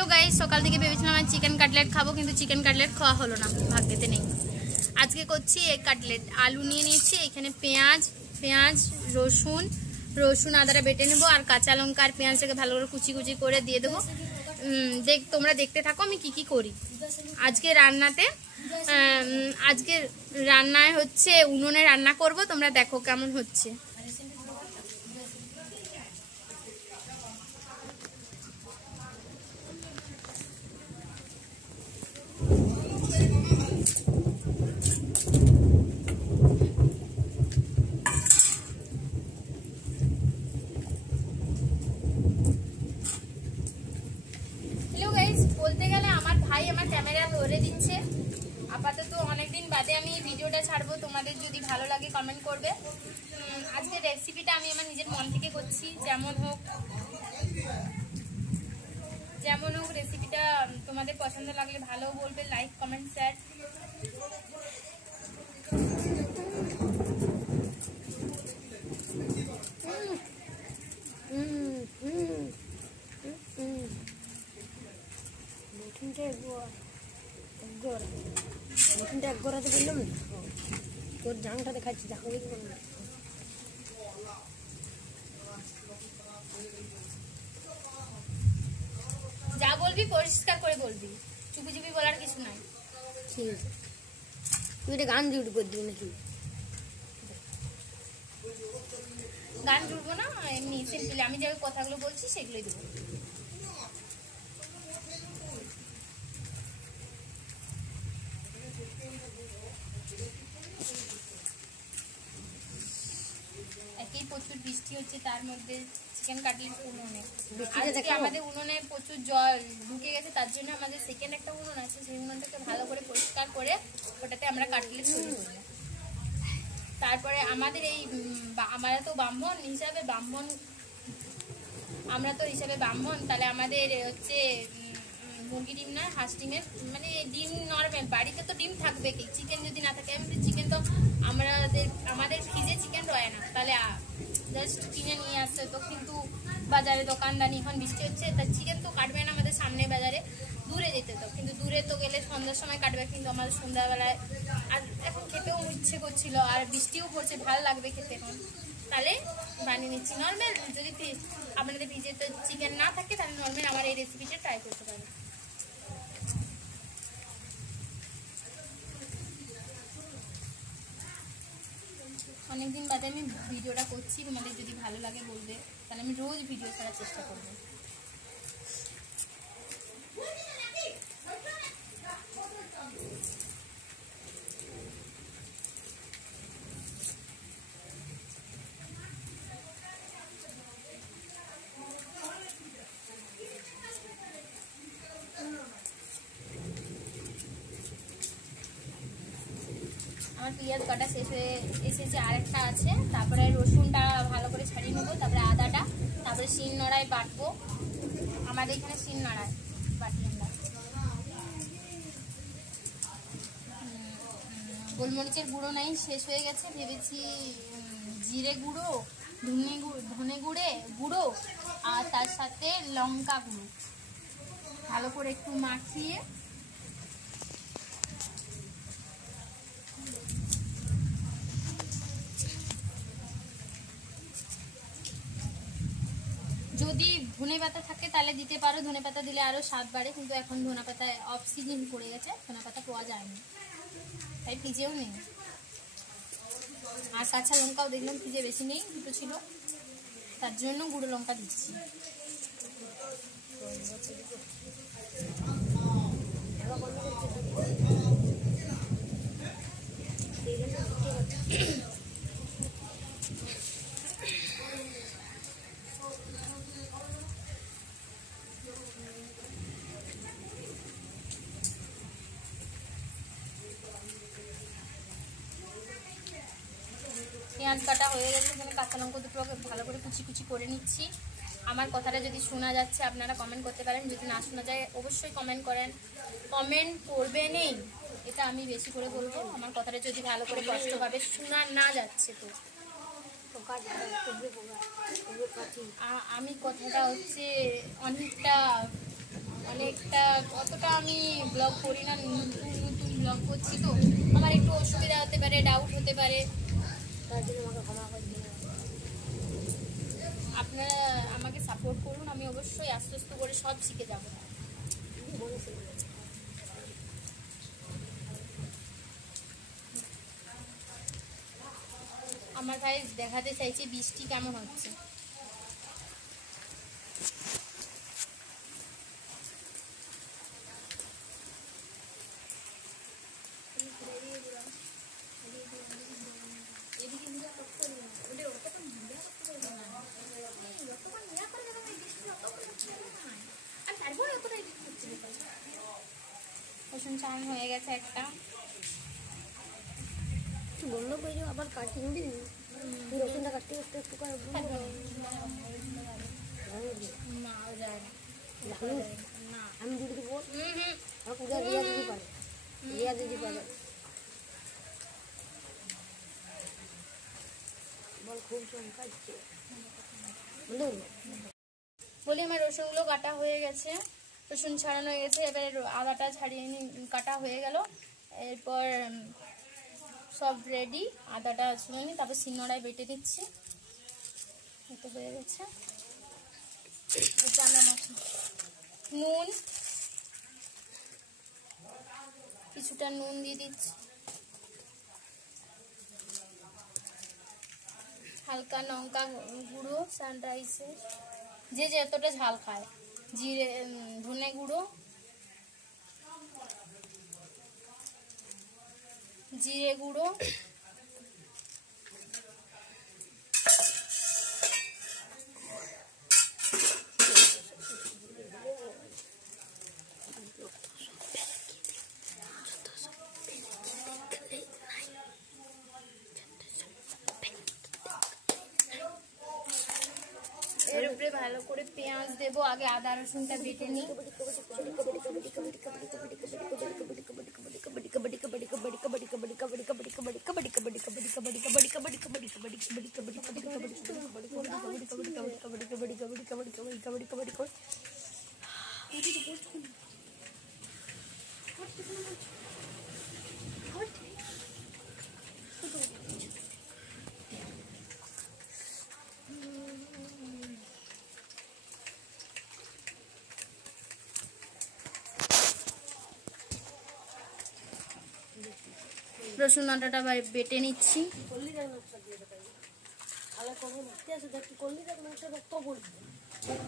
তো গাইস সকাল থেকে ভেবেছিলাম আমি চিকেন কাটলেট খাবো, কিন্তু চিকেন কাটলেট খাওয়া হলো না, ভাগ্যেতে নেই। আজকে করছি এগ কাটলেট। আলু নিয়ে নিয়েছি, এখানে পেঁয়াজ রসুন আদাটা বেটে নেবো, আর কাঁচা লঙ্কা আর পেঁয়াজটাকে ভালো করে কুচি কুচি করে দিয়ে দেবো। তোমরা দেখতে থাকো আমি কি করি আজকে রান্নায় হচ্ছে উনুনে রান্না করব, তোমরা দেখো কেমন হচ্ছে। বলতে গেলে আমার ভাই আমার ক্যামেরা ধরে দিচ্ছে। আপাতত অনেকদিন বাদে আমি ভিডিওটা ছাড়বো, তোমাদের যদি ভালো লাগে কমেন্ট করবে। আজকে রেসিপিটা আমি আমার নিজের মন থেকে করছি, যেমন হোক রেসিপিটা তোমাদের পছন্দ লাগলে ভালো বলবে, লাইক কমেন্ট শেয়ার। এক গড়াতে বললাম তোর জাংটা দেখাচ্ছি, দেখাবি যা বলবি পরিষ্কার করে বলবি, চুপি চুপি বলার কিছু নাই। ঠিক আছে, তুই এটা গান জুড়ে করে দিবি নাকি? গান জুড়বো না, এমনি সিম্পলি আমি যে কথাগুলো বলছি সেগুলোই দেবো। একই প্রচুর বৃষ্টি হচ্ছে, তার মধ্যে চিকেন কাটলেট উনুনে। আজকে আমাদের উনুনে প্রচুর জল ঢুকে গেছে, তার জন্য আমাদের সেকেন্ড একটা উনুন আছে, সেই উনুনটাকে ভালো করে পরিষ্কার করে ওটাতে আমরা কাটলেট তৈরি করব। তারপরে আমাদের আমরা তো ব্রাহ্মণ হিসাবে তাহলে আমাদের হচ্ছে মুরগি ডিম না হাঁস ডিমের, মানে ডিম নর্মাল বাড়িতে তো ডিম থাকবে, কি চিকেন যদি না থাকে, চিকেন তো আমাদের ফ্রিজে চিকেন রয় না, তাহলে জাস্ট কিনে নিয়ে আসছে। তো কিন্তু বাজারে দোকানদানি, এখন বৃষ্টি হচ্ছে, তাই চিকেন তো কাটবে না আমাদের সামনে বাজারে, দূরে যেতে তো, কিন্তু দূরে তো গেলে সন্ধ্যার সময় কাটবে, কিন্তু আমাদের সন্ধ্যাবেলায় আর এখন খেতেও ইচ্ছে করছিল, আর বৃষ্টিও পড়ছে, ভালো লাগবে খেতে, এখন তাহলে বানিয়ে নিচ্ছি নর্মাল। যদি আপনাদের ফ্রিজে তো চিকেন না থাকে তাহলে নর্মাল আমার এই রেসিপিটা ট্রাই করতে পারেন। অনেকদিন বাদে আমি ভিডিওটা করছি, তোমাদের যদি ভালো লাগে বলবে, তাহলে আমি রোজ ভিডিও ছাড়ার চেষ্টা করব। আমার পেঁয়াজ কাটা শেষ হয়ে এসেছে, আরেকটা আছে। তারপরে রসুনটা ভালো করে ছাড়িয়ে নেবো, তারপরে আদাটা, তারপরে শিল নোড়ায় বাটবো। আমাদের এখানে শিল নোড়ায় বাটি আমরা। গোলমরিচের গুঁড়ো নাই, শেষ হয়ে গেছে, ভেবেছি জিরে গুঁড়ো, ধনে গুঁড়ো আর তার সাথে লঙ্কা গুঁড়ো ভালো করে একটু মাখিয়ে যদি ধনে পাতা থাকে তাহলে দিতে পারো, ধনে পাতা দিলে আরো স্বাদ বাড়ে, কিন্তু এখন ধনে পাতা অফ সিজন পড়ে গেছে, ধনে পাতা পাওয়া যায়নি, তাই ফ্রিজেও নেই। আর কাঁচা লঙ্কাও দেখলাম ফ্রিজে বেশি নেই, দুটো ছিল, তার জন্য গুঁড়ো লঙ্কা দিচ্ছি। পেঁয়াজ কাটা হয়ে গেছে, এখানে কাঁচা লঙ্কা দুটো ভালো করে কুচি কুচি করে নিচ্ছি। আমার কথাটা যদি শোনা যাচ্ছে আপনারা কমেন্ট করতে পারেন, যদি না শোনা যায় অবশ্যই কমেন্ট করবেনই, এটা আমি বেশি করে বলবো। আমার কথাটা যদি ভালো করে স্পষ্টভাবে শোনা না যাচ্ছে তো আমি কথাটা হচ্ছে অনেক একটা অতটা আমি ব্লগ করি না, নতুন নতুন ব্লগ করছি তো আমার একটু অসুবিধা হতে পারে, ডাউট হতে পারে। তার জন্য আমাকে ক্ষমা করে দিন। আপনারা আমাকে সাপোর্ট করুন, আমি অবশ্যই আস্তে আস্তে করে সব শিখে যাব। আমার ভাই দেখাতে চাইছি বৃষ্টি কেমন হচ্ছে। রসুন চান হয়ে গেছে একটা, বন্ধ করে দিও, আবার কাটিং দিন। রসুনটা কাটতে কাটতে একটু করে না যায় না। আমি দিদি দেবো, আমাকে রিয়া দিদি পারে, রিয়া দিদি পারে। বল খুব চমকাচ্ছে বলি আমার রসুনগুলো কাটা হয়ে গেছে, রসুন ছাড়ানো হয়ে গেছে, এবারে আদাটা ছাড়িয়ে কাটা হয়ে গেল। এরপর সব রেডি, আদাটা ছুঁয়ে নিই, তারপর শিলনোড়ায় বেটে দিচ্ছি। এটা হয়ে গেছে। রান্না মশলা নুন, কিছুটা নুন দিয়ে দিচ্ছি, হালকা লঙ্কা গুঁড়ো সানরাইসের, যে যতটা ঝাল খায়, জিরে ধনে গুঁড়ো, জিরে গুঁড়ো, এর উপরে ভালো করে পেঁয়াজ দেবো। আগে আদা রসুনটা বেটে নিই। রসুন আদাটা বেটে নিচ্ছি।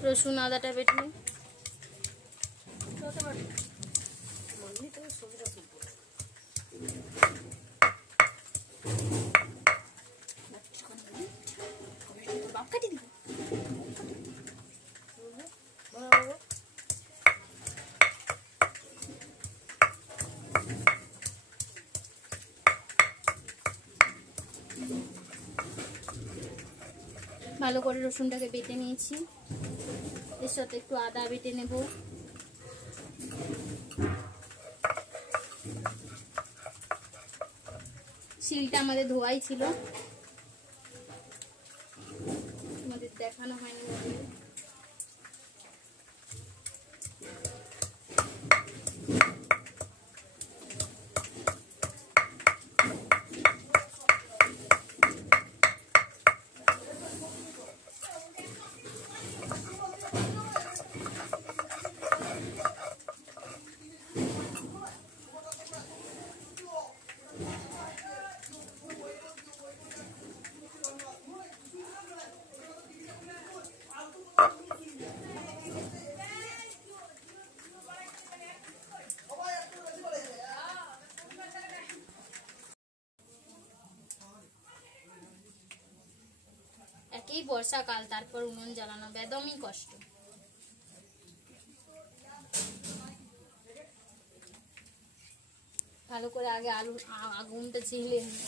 রসুন আদাটা বেটে নিই। ভালো করে রসুনটাকে বেটে নিয়েছি, এর সাথে একটু আদা বেটে নেব। শিলটা আমাদের ধোয়াই ছিল, আমাদের দেখানো হয়নি। একই বর্ষাকাল, তারপর উনুন জ্বালানো বেদমই কষ্ট। ভালো করে আগে আগুনটা জ্বেলে নিই।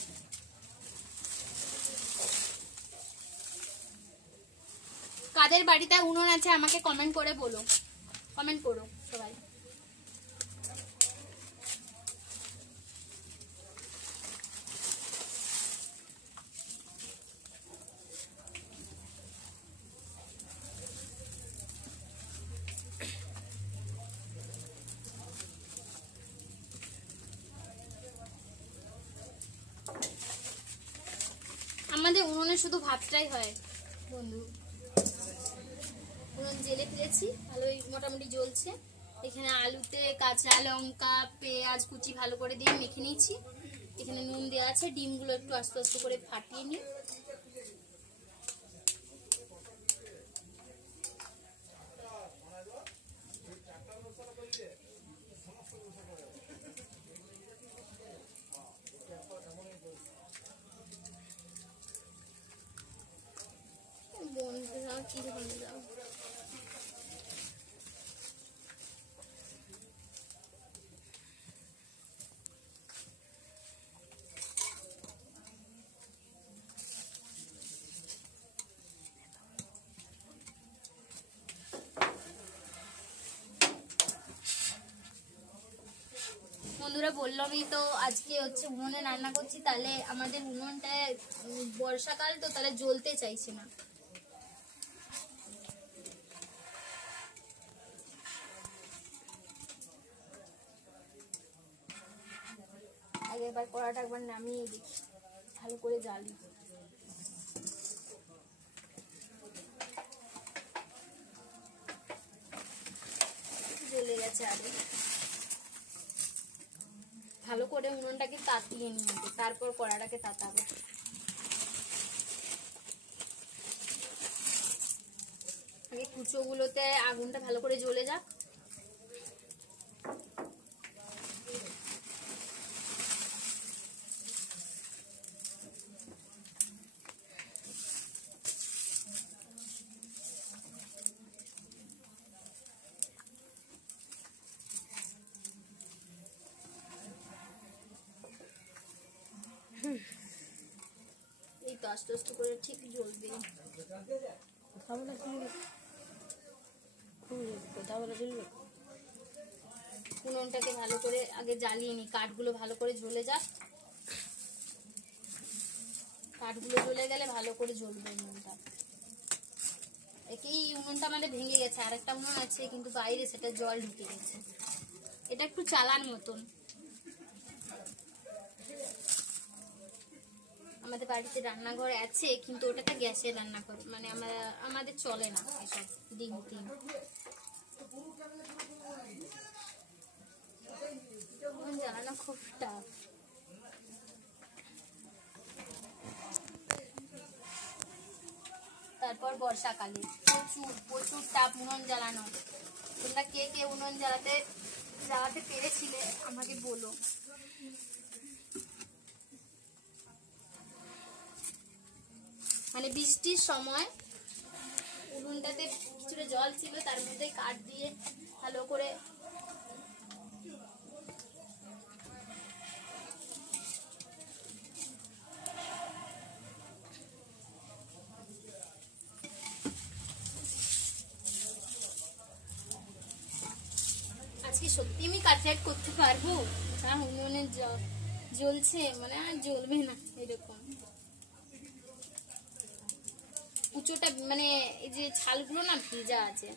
কাদের বাড়িতে উনুন আছে আমাকে কমেন্ট করে বলো, কমেন্ট করো সবাই। উনুনে শুধু ভাতটাই হয় বন্ধু। উনুন জেলে ফেলেছি, ভালোই মোটামুটি জ্বলছে। এখানে আলুতে কাঁচা লঙ্কা পেঁয়াজ কুচি ভালো করে দিয়ে মেখে নিয়েছি। এখানে নুন দেওয়া আছে, ডিমগুলো একটু আস্তে আস্তে করে ফাটিয়ে নিই। বন্ধুরা কি হয়ে যাও, বন্ধুরা বললামই তো আজকে হচ্ছে উনুনে রান্না করছি। তাহলে আমাদের উনুনটা বর্ষাকাল তো তাহলে জ্বলতে চাইছে না। আগে এবার কড়াটা একবার নামিয়ে দেখি, ভালো করে জ্বালি। জ্বলে গেছে আগে। ভালো করে উনুনটাকে তাতিয়ে নিয়ে তারপর কড়াটাকে তাতাবো। আগে কুচোগুলোতে আগুনটা ভালো করে জ্বলে যাক। এই তো আস্তে আস্তে করে ঠিক জ্বলবে। উনুনটাকে ভালো করে আগে জ্বালিয়ে নি, কাঠগুলো ভালো করে জ্বলে যাক। কাঠগুলো জ্বলে গেলে ভালো করে জ্বলবে উনুনটা। এই উনুনটা মানে ভেঙে গেছে, আর একটা উনুন আছে কিন্তু বাইরে সেটা জল ঢুকে গেছে। এটা একটু চালার মতন। আমাদের বাড়িতে রান্নাঘর আছে কিন্তু ওটাতে গ্যাসে রান্না করে, মানে আমাদের চলে না এসব ডিম টিম। জ্বালানো খুব টাফ। তারপর বর্ষাকালে প্রচুর প্রচুর টাপ উনুন জ্বালানো। তোমরা কে কে উনুন জ্বালাতে পেরেছিলে আমাকে বলো। মানে বৃষ্টির সময় উনুনটাতে কিছুটা জল ছিল, তার মধ্যে কাঠ দিয়ে ভালো করে আজকে সত্যি আমি কাটলেট করতে পারবো। উনুনে জ্বলছে মানে আর জ্বলবে না এরকম। কুচোটা মানে এই যে ছালগুলো না ভিজা আছে।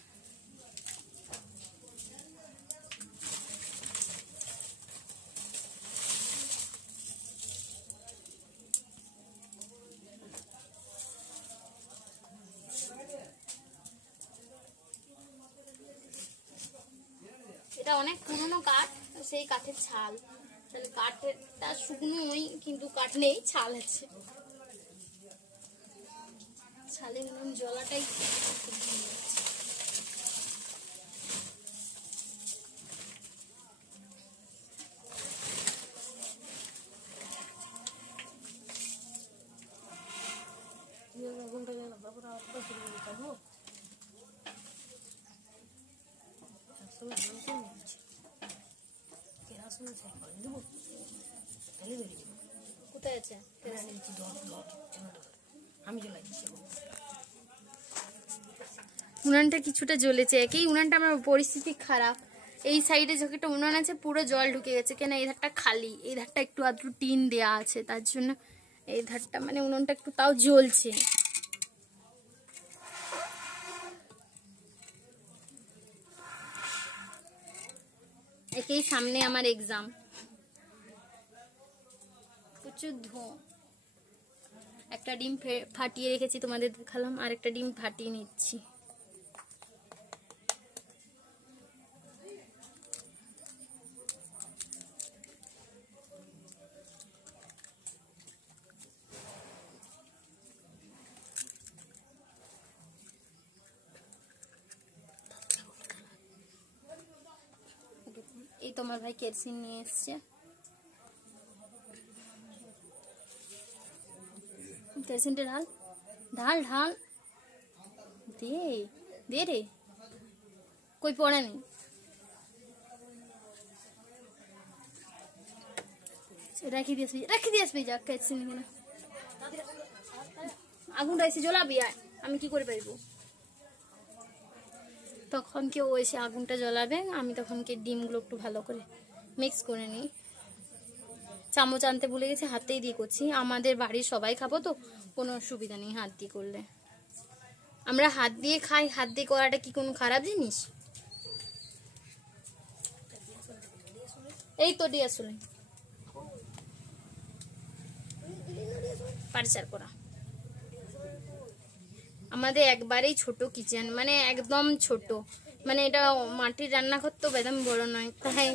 এটা অনেক পুরনো কাঠ, সেই কাঠের ছাল। তাহলে কাঠেরটা শুকনোই কিন্তু কাঠ নেই, ছাল আছে। ছালে উনুন জ্বলাটাই কোথায় আছে? উনানটা কিছুটা জ্বলেছে। একই উনানটা আমার পরিস্থিতি খারাপ। এই সাইডে যে একটা উনান আছে পুরো জল ঢুকে গেছে, কেন এই ধারটা খালি, এই ধারটা একটু আধটু টিন দেয়া আছে, তার জন্য এই ধারটা মানে উনুনটা একটু তাও জ্বলছে। একই সামনে আমার এক্সাম, প্রচুর ধোঁয়া। একটা ডিম ফাটিয়ে রেখেছি, তোমাদের দেখালাম, আর একটা ডিম ফাটিয়ে নিচ্ছি। এই তোমার ভাই কেরোসিন নিয়ে এসছে, কেরোসিনটা ঢাল ঢাল ঢাল, দে দে রে, কই পড়ে নেই। রেখে দিয়ে আসবি যা কেরোসিন নিয়ে। আগুনটা এসে জ্বলাবি, আমি কি করে পারবো? তখন কেউ এসে আগুনটা জ্বলাবে, আমি তখন ডিমগুলো একটু ভালো করে মিক্স করে নিই। চামচ আনতে ভুলে গেছি, হাতেই দিয়ে করছি, আমাদের বাড়ির সবাই খাবো তো কোনো অসুবিধা নেই হাত দিয়ে করলে। আমরা হাত দিয়ে খাই, হাত দিয়ে করাটা কি কোনো খারাপ জিনিস? এই তো দিয়ে আসলে পারিচার করা। আমাদের একবারেই ছোট কিচেন, মানে একদম ছোট, মানে এটা মাটির রান্নাঘর তো একদম বড় নয়, তাই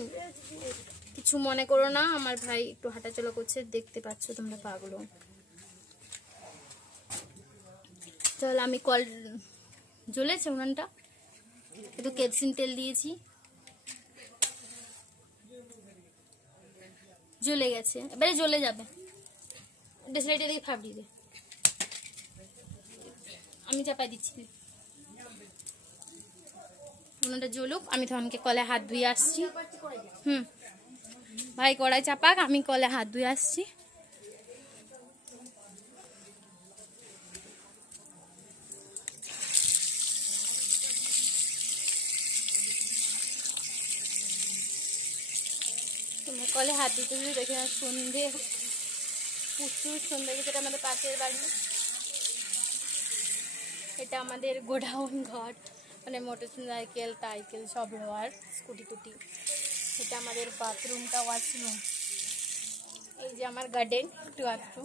কিছু মনে করো না। আমার ভাই একটু হাঁটাচলা করছে, দেখতে পাচ্ছ তোমরা পাগল। চল, আমি কল জ্বলেছে উনানটা, একটু কেরোসিন তেল দিয়েছি, জ্বলে গেছে, এবারে জ্বলে যাবে। ডেসলাইটে দিকে ফাপ দিয়ে দে, আমি চাপাই দিচ্ছি। উনানটা জ্বলুক, আমি তখনকে কলে হাত ধুয়ে আসছি। ভাই কড়াই চাপাক, আমি কলে হাত ধুয়ে আসছি। তোমরা কলে হাত দিতে দিতে দেখে না, সন্ধে প্রচুর সন্ধে গেছে। এটা আমাদের পাশের বাড়ি, এটা আমাদের গোডাউন ঘর, মানে মোটরসাইকেল টাইকেল সব লোয়ার, স্কুটি টুটি। এটা আমাদের বাথরুমটা, ওয়াশরুম। এই যে আমার গার্ডেন, একটু একটু।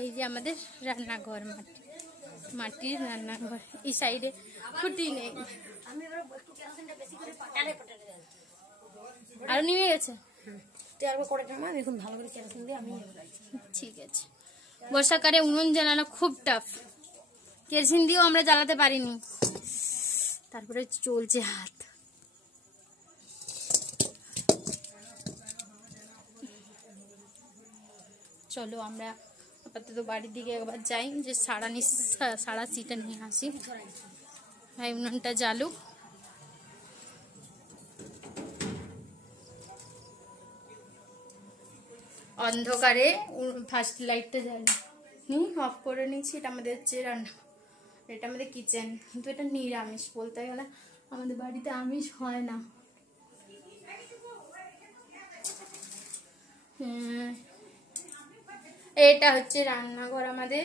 এই যে আমাদের রান্নাঘর, মাটির রান্নাঘর। এই সাইডে খুঁটি নেই, আর নেমে গেছে। ঠিক আছে, বর্ষাকালে উনুন জ্বালানো খুব টাফ, কেরোসিন দিয়েও আমরা জ্বালাতে পারিনি, তারপরে চলছে হাত। চলো আমরা আপাতত বাড়ির দিকে একবার যাই, যে সারা সিটা নিয়ে আসি। ভাই উনুনটা জ্বালুক। অন্ধকারে ফার্স্ট লাইটটা জ্বালি, অফ করে নিচ্ছি। এটা আমাদের হচ্ছে রান্না, এটা আমাদের কিচেন, কিন্তু এটা নিরামিষ বলতে গেলে, আমাদের বাড়িতে আমিষ হয় না। এটা হচ্ছে রান্নাঘর আমাদের,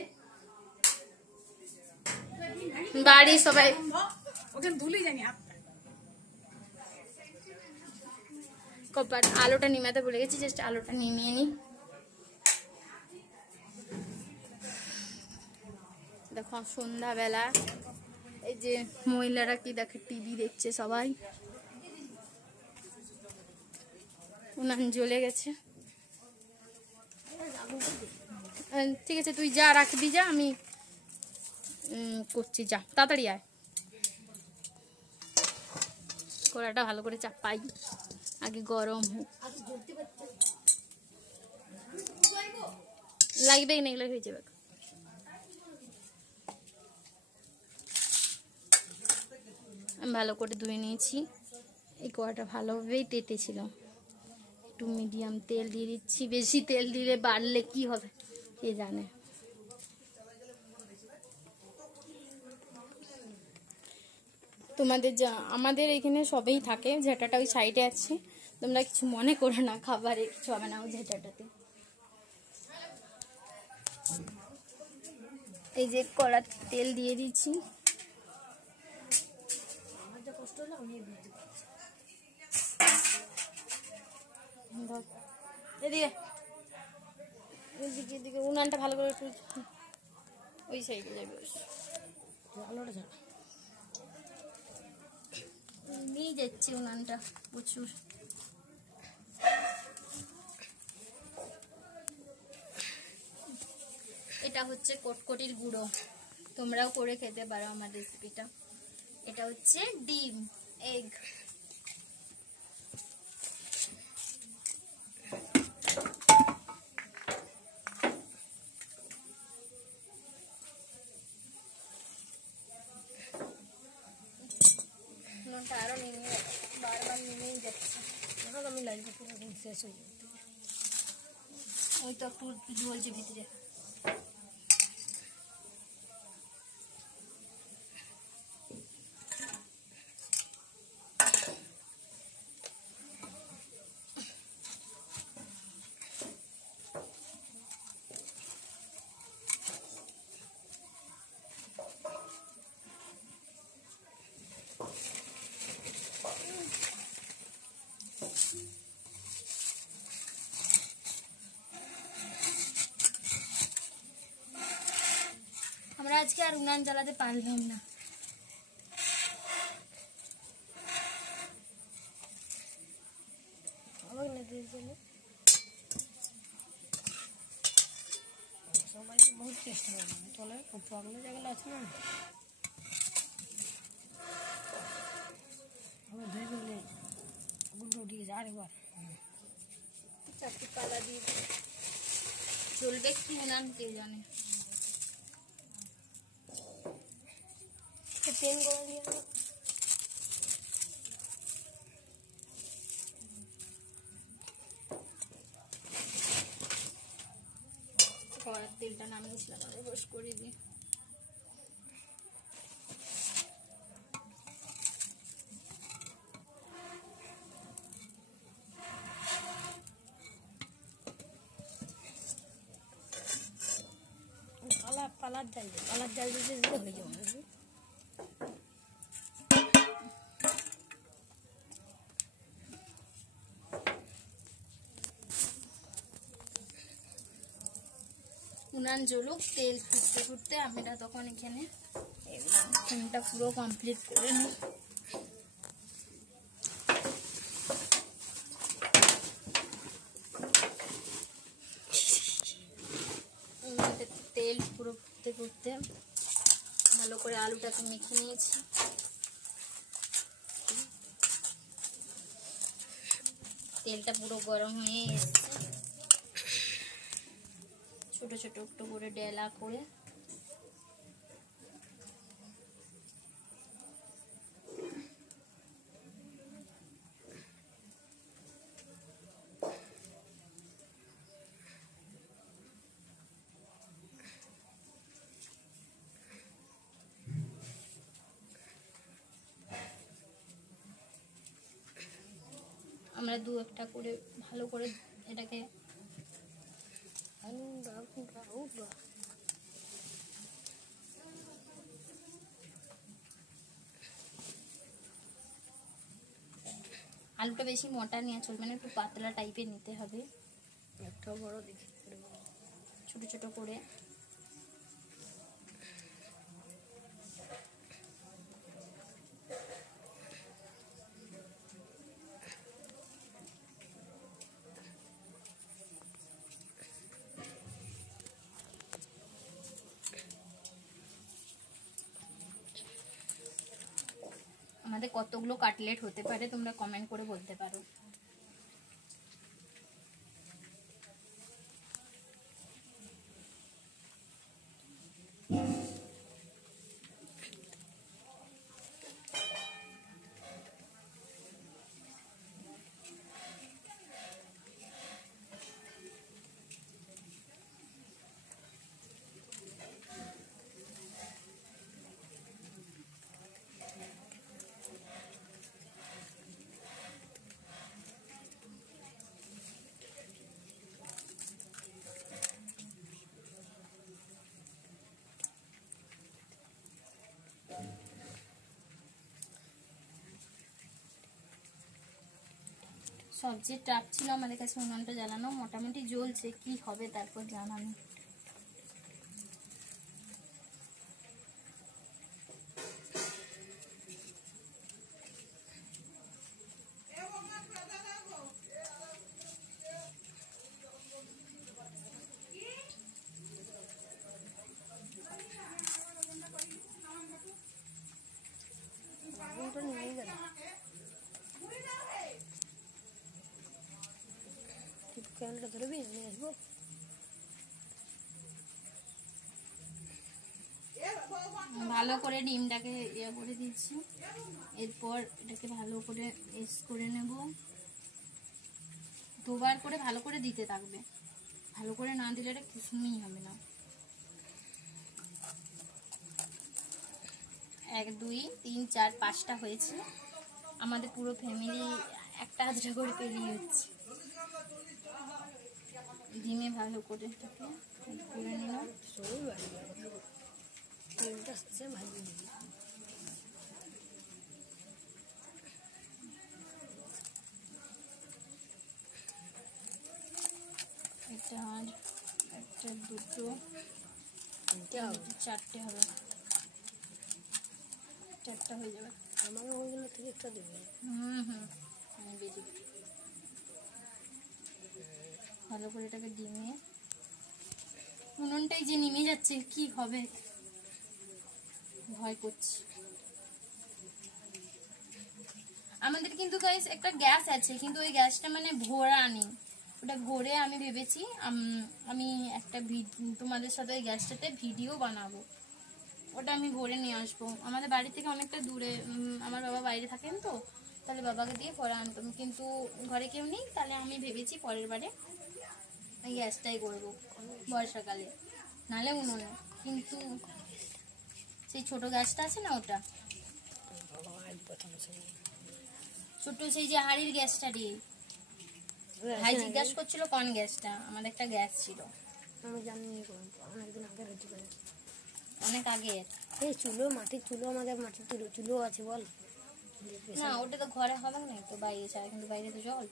বাড়ি সবাই কপার। আলোটা নিমাতে ভুলে গেছি, জাস্ট আলোটা নিমিয়ে নি। দেখো সন্ধ্যাবেলা, এই যে মহিলারা কি দেখে, টিভি দেখছে সবাই। উনান জ্বলে গেছে, ঠিক আছে তুই যা, রাখবি যা, আমি করছি, যা তাড়াতাড়ি আয়। কড়াটা ভালো করে চাপাই, আগে গরম হোক। লাগবে না, এগুলো হয়ে যাবে। আমি ভালো করে ধুয়ে নিয়েছি, এই কড়াটা ভালোভাবেই তেতে ছিল। একটু মিডিয়াম তেল দিয়ে দিচ্ছি, বেশি তেল দিলে বাড়লে কি হবে কে জানে। তোমাদের আমাদের এখানে সবেই থাকে, ঝেঁটাটা ওই সাইডে আছে, তোমরা কিছু মনে করো না, খাবারে কিছু হবে না ওই ঝেঁটাটাতে। এই যে কড়া তেল দিয়ে দিচ্ছি, এদিকে এদিকে এদিকে উনানটা ভালো করে একটু ওই সাইডে যাবে, আলোটা ছাড়া নিয়ে যাচ্ছে উনানটা প্রচুর। এটা হচ্ছে কটকটির গুঁড়ো, তোমরাও করে খেতে পারো আমার রেসিপিটা। এটা হচ্ছে ডিম, এগ। নুনটা আরো নেমে বারবার নেমেই যাচ্ছে। আমি লাগবে পুরো শেষ হয়ে যাবে। ওই তো একটু ঝোলছে ভিতরে। আমরা আজকে আর উনান জ্বালাতে পারলাম না। আমাকে না দিয়ে চলে সবাই তো বহুত চেষ্টা করে চলে প্রবলেম যেগুলো আছে না আমি ধরে ফেলে গুলো উঠিয়ে যা আরেকবার চারটি পালা দিয়ে দিই। চলবে কি উনান কে জানে। তেল গলা দিয়ে কড়ার তেলটা নামিয়েছিলাম আরে বস করে দিই। পালার জাল দিতে দিতে হয়ে যাবে। উনান জ্বলুক, তেল ফুটতে ফুটতে আমরা তখন এখানে ফোনটা পুরো কমপ্লিট করে নিই। তেল পুরো ফুটতে ফুটতে ভালো করে আলুটাকে মেখে নিয়েছি। তেলটা পুরো গরম হয়ে এসছে। ছোট ছোট একটু করে ডেলা করে আমরা দু একটা করে ভালো করে এটাকে আলুটা বেশি মোটা নেওয়া চলবে না, একটু পাতলা টাইপের নিতে হবে। একটা বড় দেখি ছোট ছোট করে আমাদের কতগুলো কাটলেট হতে পারে তোমরা কমেন্ট করে বলতে পারো। সবচেয়ে টাপ ছিল আমাদের কাছে উনুনটা জ্বালানো, মোটামুটি জ্বলছে, কি হবে তারপর জানানো। আগুনটা নিয়ে গেল, ক্যামেরাটা ধরবি, নিয়ে আসবো। ভালো করে ডিমটাকে ইয়ে করে দিচ্ছি, এরপর এটাকে ভালো করে এস করে নেব, দুবার করে ভালো করে দিতে থাকবে, ভালো করে না দিলে এটা কুসুমই হবে না। 1 2 3 4 5টা হয়েছে, আমাদের পুরো ফ্যামিলি একটা আধটা করে পেরিয়ে হচ্ছে। ডিমে ভালো করে এটাকে করে নিলাম। সবই বাড়ি যাবো, ডিমটা সে ভাজিয়ে দিবি। একটা আর একটা, দুটো, তিনটে হবে, 4টে হবে, 4টা হয়ে যাবে। আমাকে ওইগুলো থেকে একটা দেবে। আমি দিয়ে দিই। ভালো করে এটাকে ডিমে, উনুনটাই যে নেমে যাচ্ছে, কি হবে ভয় করছি। আমাদের কিন্তু গাইস একটা গ্যাস আছে, কিন্তু ওই গ্যাসটা মানে ভরা নেই, ওটা ভরে আমি ভেবেছি আমি একটা তোমাদের সাথে ওই গ্যাসটাতে ভিডিও বানাবো, ওটা আমি ভরে নিয়ে আসবো। আমাদের বাড়ি থেকে অনেকটা দূরে, আমার বাবা বাইরে থাকেন তো, তাহলে বাবাকে দিয়ে পরে আনতাম, কিন্তু ঘরে কেউ নেই, তাহলে আমি ভেবেছি পরের বারে এই গ্যাসটাই করবো বর্ষাকালে, নাহলে উনুনে। কিন্তু সেই ছোট গ্যাসটা আছে না, ওটা ছোট, সেই যে হাড়ির গ্যাসটা দিয়ে ভাই জিজ্ঞাসা করছিল কোন গ্যাসটা, আমাদের একটা গ্যাস ছিল, আমি জানি অনেকদিন আগে রেডি করে, অনেক আগে। এই চুলো, মাটির চুলো, আমাদের মাটির চুলো আছে বল না ওটা তো ঘরে হবে না তো, বাইরে ছাড়া, কিন্তু বাইরে তো জল।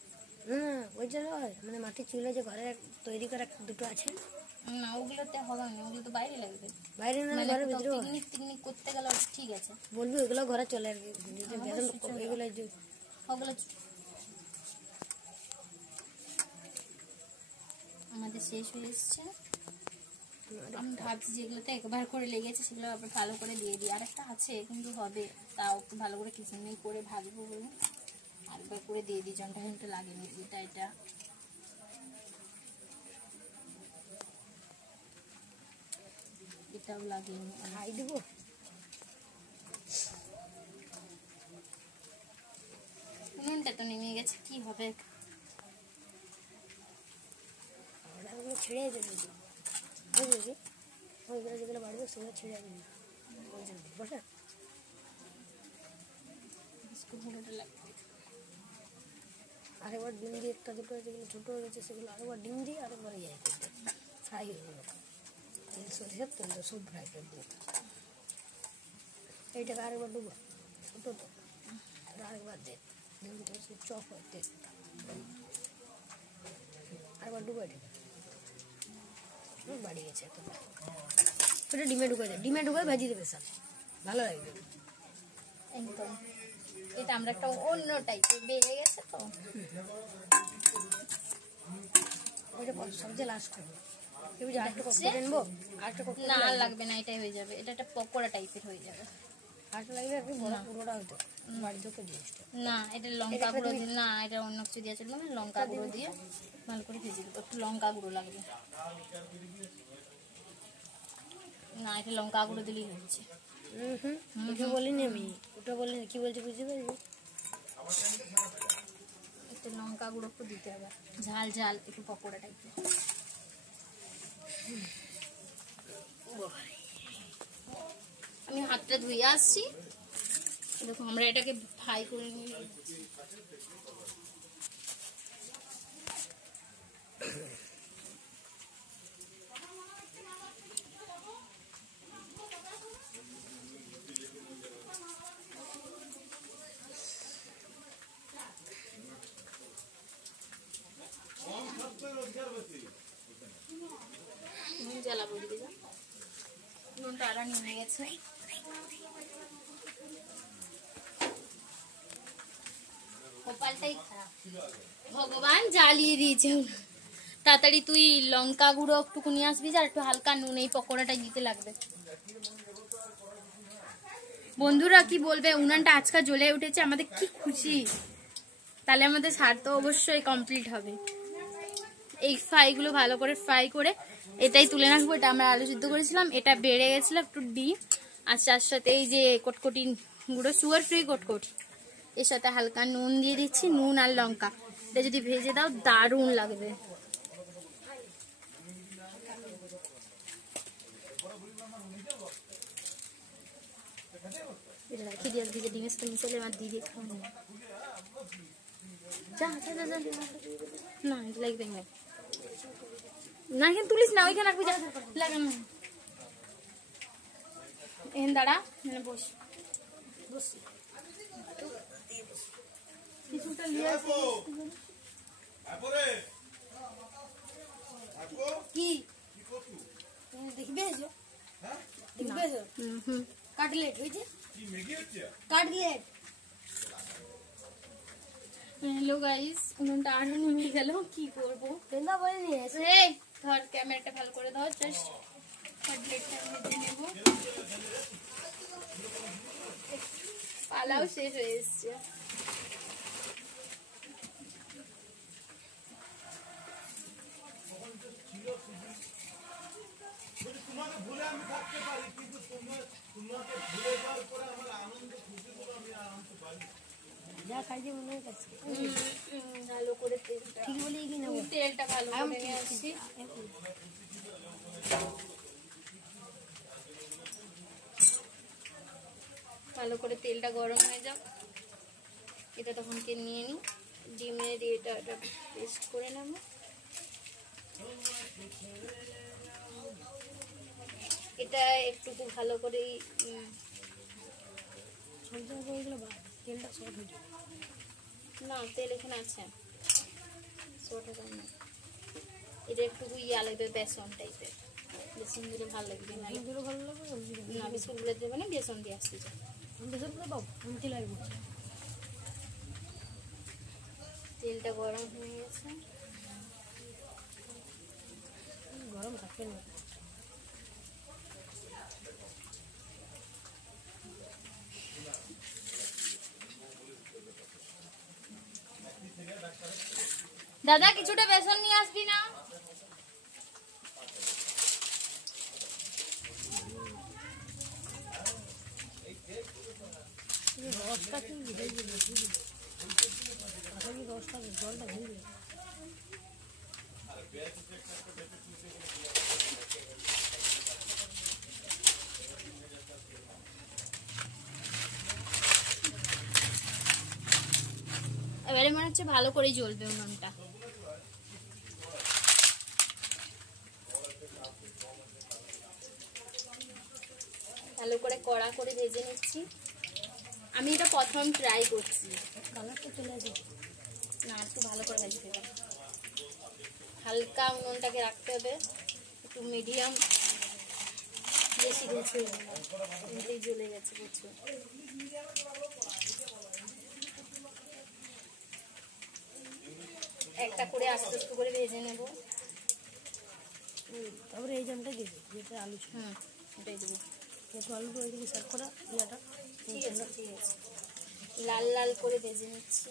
ওই জন্য মানে মাটির চুলো যে ঘরে তৈরি করা দুটো আছে না, ওগুলোতে হবে না, ওগুলো তো বাইরে লাগবে, বাইরে না, ঘরের ভিতরে। পিকনিক করতে গেলে ঠিক আছে, বলবি ওগুলো ঘরে চলে আসবে, এগুলো ওগুলো আমাদের শেষ হয়ে এসছে। আমি ভাবছি যেগুলোতে একবার করে লেগেছে সেগুলো আবার ভালো করে দিয়ে দিই, আর একটা আছে কিন্তু হবে, তাও একটু ভালো করে কিচেনে করে ভাজবো বলে আরেকবার করে দিয়ে দিই, জনটা কিন্তু লাগেনি। এটা এটাও লাগেনি, খাই দেবো। নুনটা তো নেমে গেছে, কি হবে। ছেড়ে দেবে, বুঝলি, ওইগুলো যেগুলো বাড়বে সেগুলো ছেড়ে দেবে, ওই জন্য বসে আরেকবার ডিম দিয়ে একটা দুটো যেগুলো ছোটো হয়ে গেছে সেগুলো আরেকবার ডিম দিয়ে আরেকবার ইয়ে করতে ফ্রাই হয়ে গেলো, তেল সরিষার তেল তো সব ফ্রাই করে দিয়ে এইটাকে আরেকবার ডুবো, ছোটো তো আরেকবার দে, ডিম তো সে চপ হতে আরেকবার ডুবো, এটাকে বাড়ি গেছে এতটা, ওটা ডিমে ঢুকে যায়, ডিমে ঢুকে ভাজি দেবে সব ভালো লাগবে একদম। এটা আমরা একটা অন্য টাইপের বেড়ে গেছে তো, ওইটা সবচেয়ে লাস্ট করবো, আরেকটা কপি নেবো, আরেকটা কপি না আর লাগবে না, এটাই হয়ে যাবে, এটা একটা পকোড়া টাইপের হয়ে যাবে। আরেকটা লাগবে, আর কি বড় পুরোটা হতো বাড়ি থেকে জিনিসটা, না এটা লঙ্কা গুঁড়ো দিয়ে, না এটা অন্য কিছু দিয়ে চলবে না, লঙ্কা গুঁড়ো দিয়ে ভালো করে ভেজে দেবো, একটু লঙ্কা গুঁড়ো লাগবে, না এটা লঙ্কা গুঁড়ো দিলেই হচ্ছে। ওটা বলিনি আমি, ওটা বলিনি, কি বলছি বুঝতে পারবি, একটু লঙ্কা গুঁড়ো একটু দিতে হবে, ঝাল ঝাল একটু পকোড়া টাইপের। আমি হাতটা ধুয়ে আসছি, দেখো আমরা এটাকে ফ্রাই করে নিই। তারা নিয়ে গেছে। কপালটাই খারাপ, ভগবান জ্বালিয়ে দিয়েছে। তাড়াতাড়ি তুই লঙ্কা গুঁড়ো একটুকু নিয়ে আসবি, আর একটু হালকা নুন, এই পকোড়াটা দিতে লাগবে। বন্ধুরা কি বলবে, উনানটা আজকাল জ্বলে উঠেছে, আমাদের কি খুশি। তাহলে আমাদের সার তো অবশ্যই কমপ্লিট হবে। এই ফ্রাইগুলো ভালো করে ফ্রাই করে এটাই তুলে রাখবো। এটা আমরা আলু সিদ্ধ করেছিলাম, এটা বেড়ে গেছিল একটু ডিম, আর তার সাথে এই যে কটকটি গুঁড়ো, সুগার ফ্রি কটকটি, এর সাথে হালকা নুন দিয়ে দিচ্ছি, নুন আর লঙ্কা। এটা যদি ভেজে দাও দারুণ লাগবে। রেখে দিয়ে ভিজে ডিমের সাথে মিশালে আমার দিদি খাওয়া না, লাগবে না, না এখানে তুলিস না, ওইখানে রাখবি, লাগানো এখানে দাঁড়া, মানে বস কিছুটা লিয়ে কি দেখবে, দেখবে কাটলেট হয়েছে, কাটলেট। হ্যালো গাইস, উনুনটা আরো নেমে গেল, কি করবো। ধর ক্যামেরাটা ভালো করে ধর, জাস্ট কাটলেটটা ভেজে নেবো। পালাও শেষ হয়ে এসছে। ভালো করে তেলটা ভালো করে নিয়ে আসছি। ভালো করে তেলটা গরম হয়ে যাক, এটা তখনকে নিয়ে নিই, ডিমের এটা পেস্ট করে নেব। এটা একটু ভালো করে না, তেল এখানে আছে, এটা একটু ইয়া লাগবে, বেসন টাইপের, বেসন দিলে ভালো লাগবে। না বিস্কুট গুলো দেবে না, বেসন দিয়ে আসতে চাই। তেলটা গরম হয়ে গেছে, গরম থাকে না। দাদা কিছুটা বেসন নিয়ে আসবি না? এবারে মনে হচ্ছে ভালো করেই জ্বলবে উনুনটা। ভালো করে কড়া করে ভেজে নিচ্ছি। আমি এটা প্রথম ট্রাই করছি। কালারটা চলে আসে না, একটু ভালো করে ভেজে দেবো। হালকা উনুনটাকে রাখতে হবে, একটু মিডিয়াম, বেশি গেছে এমনিতেই জ্বলে গেছে প্রচুর। একটা করে আস্তে আস্তে করে ভেজে নেব। তারপরে এই জামটা দিয়ে দেবো, যেটা আলু, হ্যাঁ এটাই দেবো। একটু আলুটা ওইদিকে সার্ভ করা ইয়াটা, ঠিক আছে ঠিক আছে। লাল লাল করে ভেজে নিচ্ছি।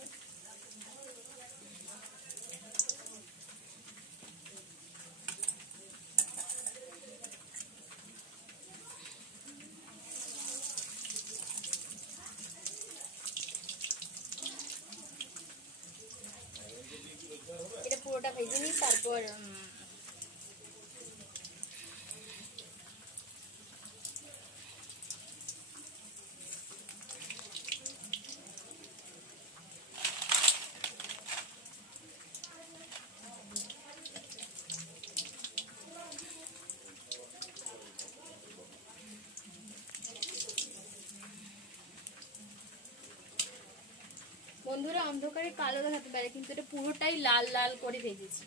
এটা পুরোটা ভেজে নিই, তারপর বন্ধুরা অন্ধকারে কালো দেখাতে পারে, কিন্তু এটা পুরোটাই লাল লাল করে ভেজেছি।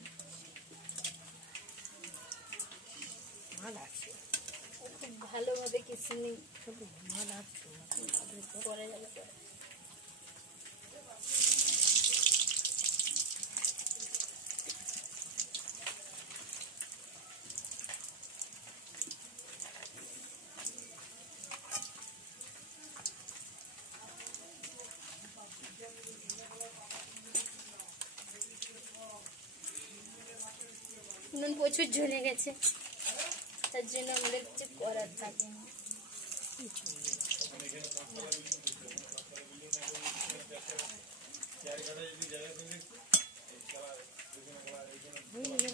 খুব ভালোভাবে কিসমিস সব ভালো করে যাবে। নুন প্রচুর ঝরে গেছে, তার জন্য আমাদের কিছু করার থাকে না।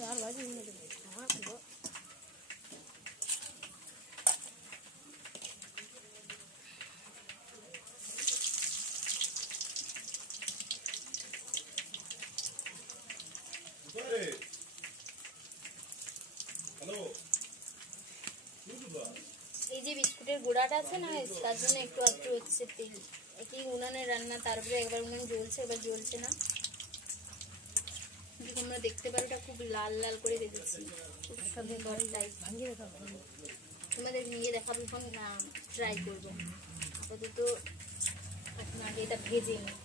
আর ভাজি এই যে বিস্কুটের গুঁড়াটা আছে না, তার জন্য একটু একটু হচ্ছে তেল। একই উনানে রান্না, তারপরে একবার উনান জ্বলছে, এবার জ্বলছে না। তোমরা দেখতে পারো এটা খুব লাল লাল করে রেখেছি, খুব সুন্দর টাইপ। তোমাদের ভেঙে দেখাবো, এখন ট্রাই করবো। আপাতত এখন আগে এটা ভেজে নিই,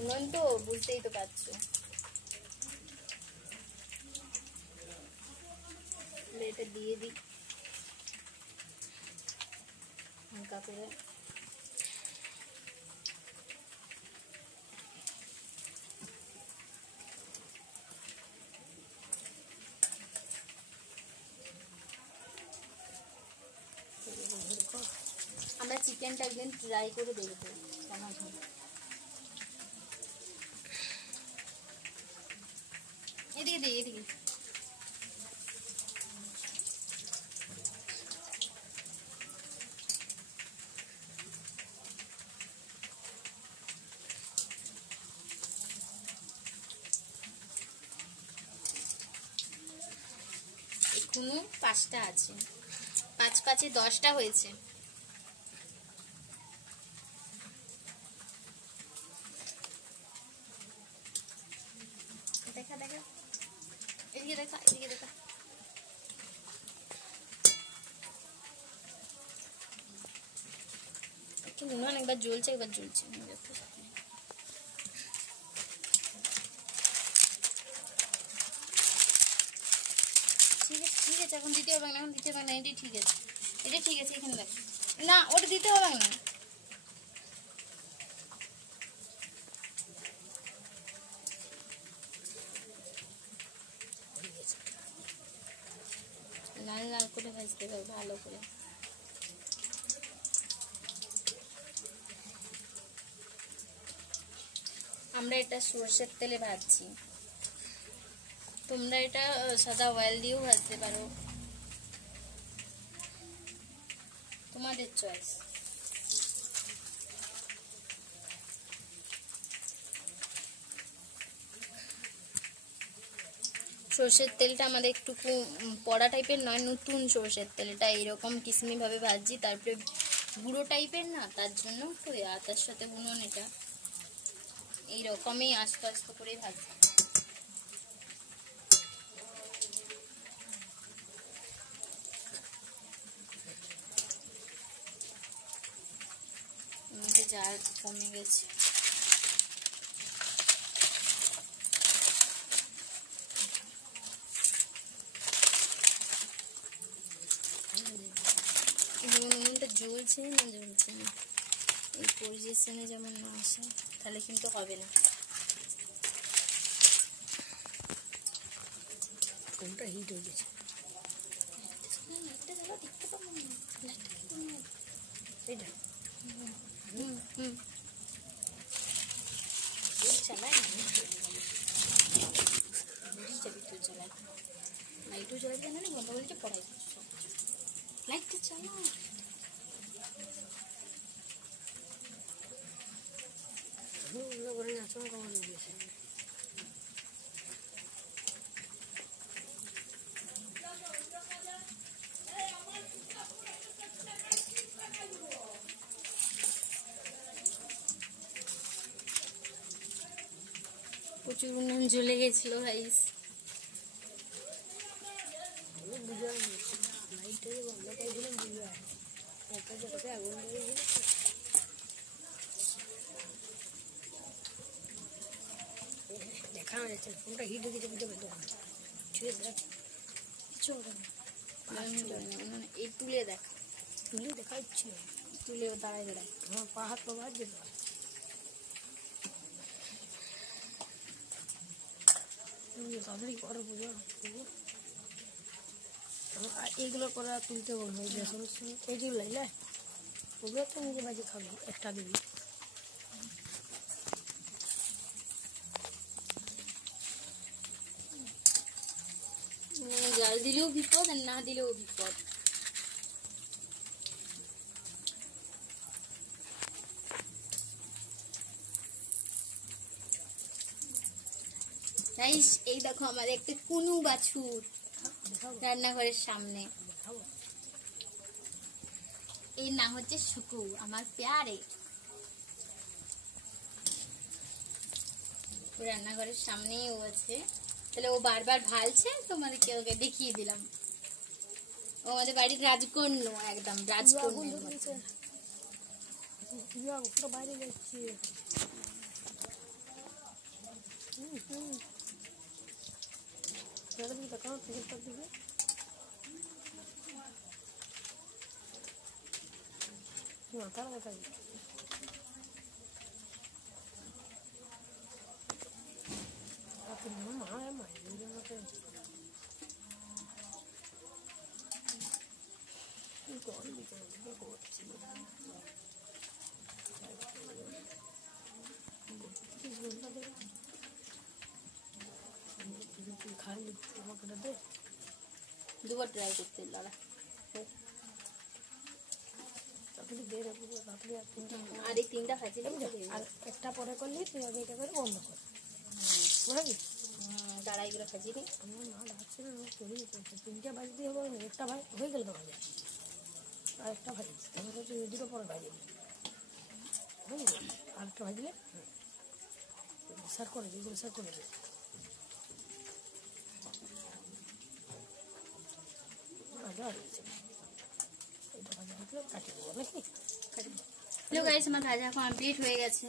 উনান তো বুঝতেই তো পারছো। এটা দিয়ে দিই হালকা করে। আমরা চিকেনটা একদিন ট্রাই করে দেখবো কেমন হয়। এদিকে দিই, এদিকে এখনো 5টা আছে, 5 5-এ 10টা হয়েছে। দেখা দেখা, এদিকে দেখা, এদিকে দেখা। একটু নুন একবার জ্বলছে, একবার জ্বলছে। ঠিক আছে, এখন দিতে হবে না, এখন দিতে হবে না। এটাই ঠিক আছে, এটা ঠিক আছে। এখানে দেখ না, ওটা দিতে হবে না। লাল লাল করে ভাজতে হবে ভালো করে। আমরা এটা সরষের তেলে ভাজছি, তোমরা এটা সাদা অয়েল দিয়েও ভাজতে পারো, তোমাদের চয়েস। সরষের তেলটা আমাদের একটু পড়া টাইপের নয়, নতুন সরষের তেল। এটা এরকম কিসমি ভাবে ভাজছি, তারপরে গুঁড়ো টাইপের না, তার জন্য তো আটার সাথে উনুন এটা এইরকমই আস্তে আস্তে করে ভাজছি। জাল কমে গেছে। নুনটা জ্বলছে না জ্বলছে না, এই পজিশনে যেমন না আসে তাহলে কিন্তু হবে না। কোনটা হিট হয়ে গেছে? এইটা চালাই লাইটও জ্বলছে না, বন্ধ বলছে পড়াই লাইটটা চালা। করে নাচন কমন দিয়েছে। প্রচুর উনুন জ্বলে গেছিল গাইস। বুঝলাম লাইট হিটে বন্ধ করে দিলে বুঝবে একটা জায়গাতে আগুন ধরে দিলে দেখানো যাচ্ছে না কোনটা হিট দিতে দিতে দোকান ঠিক দেখ চলে এই তুলে দেখ, তুলে দেখা যাচ্ছে তুলে দাঁড়ায় দাঁড়ায় আমার পা হাত পা বাদ যেতে তাড়াতাড়ি করো বুঝো এইগুলো করে তুলতে বলবো বেসন এইগুলো লাইলে ওগুলো তো নিজে বাজে খাবি একটা দিবি জাল দিলেও বিপদ আর না দিলেও বিপদ। এই দেখো আমাদের একটা কুনু বাছুর রান্নাঘরের সামনে, এর নাম হচ্ছে শুকু, আমার প্যারে। রান্নাঘরের সামনেই ও আছে, তাহলে ও বারবার ভালছে, তোমাদেরকে ওকে দেখিয়ে দিলাম। ও আমাদের বাড়ির রাজকন্য, একদম রাজকন্য। বাইরে যাচ্ছি দেখাও টিকিটটার দিকে মাথার দেখা মা মায়ের মতো করছি খালি আমাকে দে দুবার ট্রাই করতে দাঁড়া, তাড়াতাড়ি দে রে তাড়াতাড়ি আর এই তিনটা ভাজি আর একটা পরে করলি তুই আগে এটা করে বন্ধ কর বুঝলি দাঁড়া এগুলো ভাজি নি আমার মা ডাকছে না করি তিনটা ভাজি দিয়ে হবে না একটা ভাই হয়ে গেল তো ভাজা আর একটা ভাজি আমার হচ্ছে এই দুটো পরে ভাজি বুঝলি আর একটা ভাজলে সার করে যেগুলো সার করে দে ভাজা হয়েছে এটা ভাজা হলে কাটি দেবো নাকি হ্যালো গাইস, আমার ভাজা কমপ্লিট হয়ে গেছে।